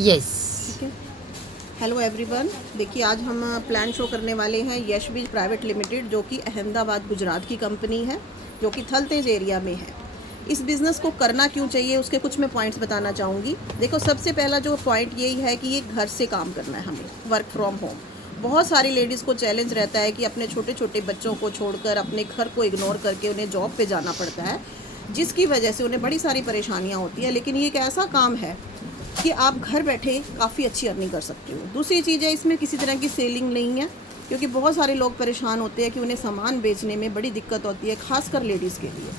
Yes. ठीक है। Hello everyone, देखिए आज हम प्लान शो करने वाले हैं यश बीज प्राइवेट लिमिटेड, जो कि अहमदाबाद गुजरात की कंपनी है, जो कि थलतेज एरिया में है। इस बिज़नेस को करना क्यों चाहिए उसके कुछ मैं पॉइंट्स बताना चाहूँगी। देखो, सबसे पहला जो पॉइंट यही है कि ये घर से काम करना है हमें, वर्क फ्रॉम होम। बहुत सारी लेडीज़ को चैलेंज रहता है कि अपने छोटे छोटे बच्चों को छोड़कर अपने घर को इग्नोर करके उन्हें जॉब पे जाना पड़ता है, जिसकी वजह से उन्हें बड़ी सारी परेशानियाँ होती हैं। लेकिन ये एक ऐसा काम है कि आप घर बैठे काफ़ी अच्छी अर्निंग कर सकते हो। दूसरी चीज़ है, इसमें किसी तरह की सेलिंग नहीं है, क्योंकि बहुत सारे लोग परेशान होते हैं कि उन्हें सामान बेचने में बड़ी दिक्कत होती है, खासकर लेडीज़ के लिए।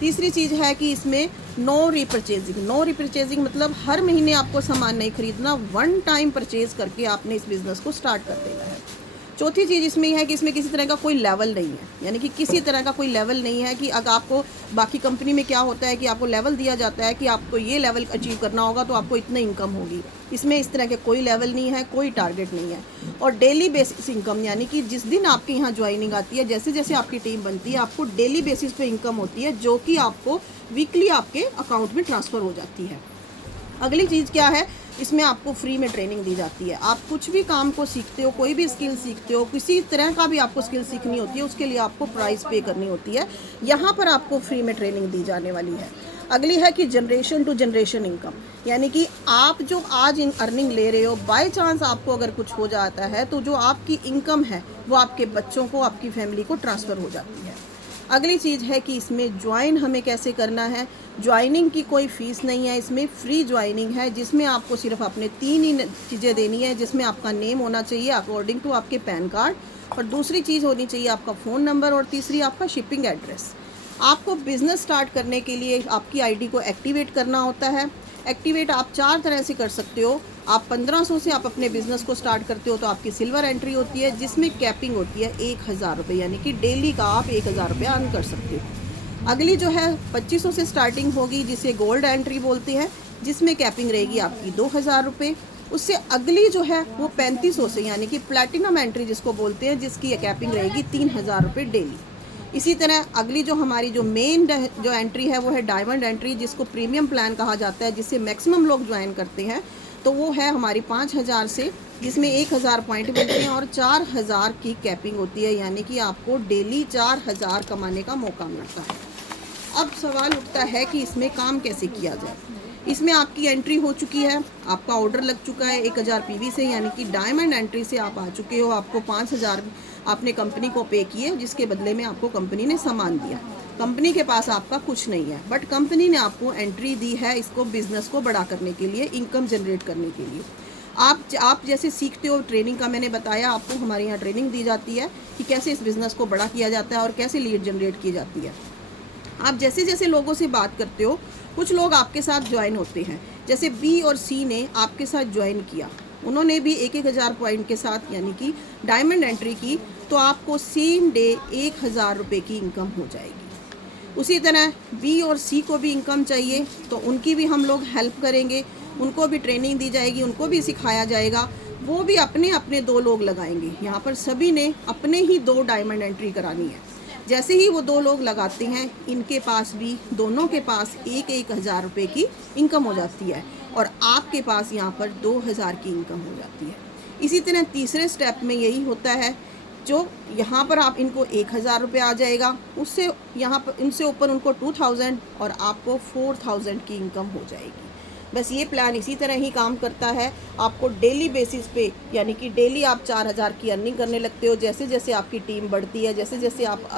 तीसरी चीज़ है कि इसमें नो रिपर्चेजिंग। नो रिपर्चेजिंग मतलब हर महीने आपको सामान नहीं खरीदना, वन टाइम परचेज करके आपने इस बिज़नेस को स्टार्ट कर देना है। चौथी चीज़ इसमें है कि इसमें किसी तरह का कोई लेवल नहीं है, यानी कि किसी तरह का कोई लेवल नहीं है कि अगर आपको, बाकी कंपनी में क्या होता है कि आपको लेवल दिया जाता है कि आपको ये लेवल अचीव करना होगा तो आपको इतनी इनकम होगी। इसमें इस तरह के कोई लेवल नहीं है, कोई टारगेट नहीं है। और डेली बेसिस इनकम, यानी कि जिस दिन आपके यहाँ ज्वाइनिंग आती है, जैसे जैसे आपकी टीम बनती है, आपको डेली बेसिस पे इनकम होती है, जो कि आपको वीकली आपके अकाउंट में ट्रांसफ़र हो जाती है। अगली चीज़ क्या है, इसमें आपको फ्री में ट्रेनिंग दी जाती है। आप कुछ भी काम को सीखते हो, कोई भी स्किल सीखते हो, किसी तरह का भी आपको स्किल सीखनी होती है, उसके लिए आपको प्राइस पे करनी होती है। यहाँ पर आपको फ्री में ट्रेनिंग दी जाने वाली है। अगली है कि जनरेशन टू जनरेशन इनकम, यानी कि आप जो आज अर्निंग ले रहे हो, बाय चांस आपको अगर कुछ हो जाता है तो जो आपकी इनकम है वो आपके बच्चों को, आपकी फैमिली को ट्रांसफ़र हो जाती है। अगली चीज़ है कि इसमें ज्वाइन हमें कैसे करना है। ज्वाइनिंग की कोई फ़ीस नहीं है, इसमें फ्री ज्वाइनिंग है, जिसमें आपको सिर्फ अपने 3 ही चीज़ें देनी है, जिसमें आपका नेम होना चाहिए अकॉर्डिंग टू आपके पैन कार्ड, और दूसरी चीज़ होनी चाहिए आपका फ़ोन नंबर, और तीसरी आपका शिपिंग एड्रेस। आपको बिज़नेस स्टार्ट करने के लिए आपकी आईडी को एक्टिवेट करना होता है। एक्टिवेट आप 4 तरह से कर सकते हो। आप 1500 से आप अपने बिज़नेस को स्टार्ट करते हो तो आपकी सिल्वर एंट्री होती है, जिसमें कैपिंग होती है 1000 रुपये, यानी कि डेली का आप 1000 रुपये अर्न कर सकते हो। अगली जो है 2500 से स्टार्टिंग होगी, जिसे गोल्ड एंट्री बोलते हैं, जिसमें कैपिंग रहेगी आपकी 2000 रुपये। उससे अगली जो है वो 3500 से, यानी कि प्लैटिनम एंट्री जिसको बोलते हैं, जिसकी कैपिंग रहेगी 3000 रुपये डेली। इसी तरह अगली जो हमारी जो मेन जो एंट्री है वो है डायमंड एंट्री, जिसको प्रीमियम प्लान कहा जाता है, जिससे मैक्सिमम लोग ज्वाइन करते हैं। तो वो है हमारी 5000 से, जिसमें 1000 पॉइंट मिलते हैं और 4000 की कैपिंग होती है, यानी कि आपको डेली 4000 कमाने का मौका मिलता है। अब सवाल उठता है कि इसमें काम कैसे किया जाए। इसमें आपकी एंट्री हो चुकी है, आपका ऑर्डर लग चुका है 1000 पीवी से, यानी कि डायमंड एंट्री से आप आ चुके हो। आपको 5000 आपने कंपनी को पे किए, जिसके बदले में आपको कंपनी ने सामान दिया। कंपनी के पास आपका कुछ नहीं है, बट कंपनी ने आपको एंट्री दी है इसको बिज़नेस को बड़ा करने के लिए, इनकम जनरेट करने के लिए। आप जैसे सीखते हो, ट्रेनिंग का मैंने बताया आपको, हमारे यहाँ ट्रेनिंग दी जाती है कि कैसे इस बिज़नेस को बड़ा किया जाता है और कैसे लीड जनरेट की जाती है। आप जैसे जैसे लोगों से बात करते हो, कुछ लोग आपके साथ ज्वाइन होते हैं। जैसे बी और सी ने आपके साथ ज्वाइन किया, उन्होंने भी 1000 पॉइंट के साथ, यानी कि डायमंड एंट्री की, तो आपको सेम डे 1000 रुपये की इनकम हो जाएगी। उसी तरह बी और सी को भी इनकम चाहिए, तो उनकी भी हम लोग हेल्प करेंगे, उनको भी ट्रेनिंग दी जाएगी, उनको भी सिखाया जाएगा। वो भी अपने अपने 2 लोग लगाएंगे। यहाँ पर सभी ने अपने ही 2 डायमंड एंट्री करानी है। जैसे ही वो 2 लोग लगाते हैं, इनके पास भी, दोनों के पास 1000 रुपये की इनकम हो जाती है, और आपके पास यहाँ पर 2000 की इनकम हो जाती है। इसी तरह तीसरे स्टेप में यही होता है, जो यहाँ पर आप इनको 1000 रुपये आ जाएगा, उससे यहाँ पर इनसे ऊपर उनको 2000, और आपको 4000 की इनकम हो जाएगी। बस ये प्लान इसी तरह ही काम करता है। आपको डेली बेसिस पे, यानी कि डेली आप 4000 की अर्निंग करने लगते हो। जैसे जैसे आपकी टीम बढ़ती है, जैसे जैसे आप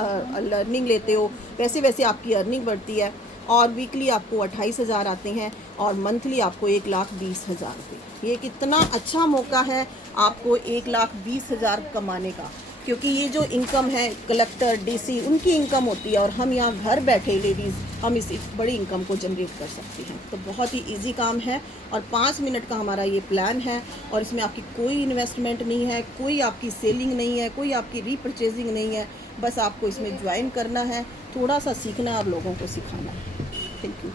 लर्निंग लेते हो, वैसे वैसे आपकी अर्निंग बढ़ती है। और वीकली आपको 28,000 आते हैं, और मंथली आपको 1,20,000 रुपये। ये कितना अच्छा मौका है आपको 1,20,000 कमाने का, क्योंकि ये जो इनकम है कलेक्टर, डीसी, उनकी इनकम होती है, और हम यहाँ घर बैठे लेडीज़ हम इस बड़ी इनकम को जनरेट कर सकते हैं। तो बहुत ही इजी काम है, और 5 मिनट का हमारा ये प्लान है, और इसमें आपकी कोई इन्वेस्टमेंट नहीं है, कोई आपकी सेलिंग नहीं है, कोई आपकी रीपरचेजिंग नहीं है। बस आपको इसमें ज्वाइन करना है, थोड़ा सा सीखना है और लोगों को सिखाना है। Thank you.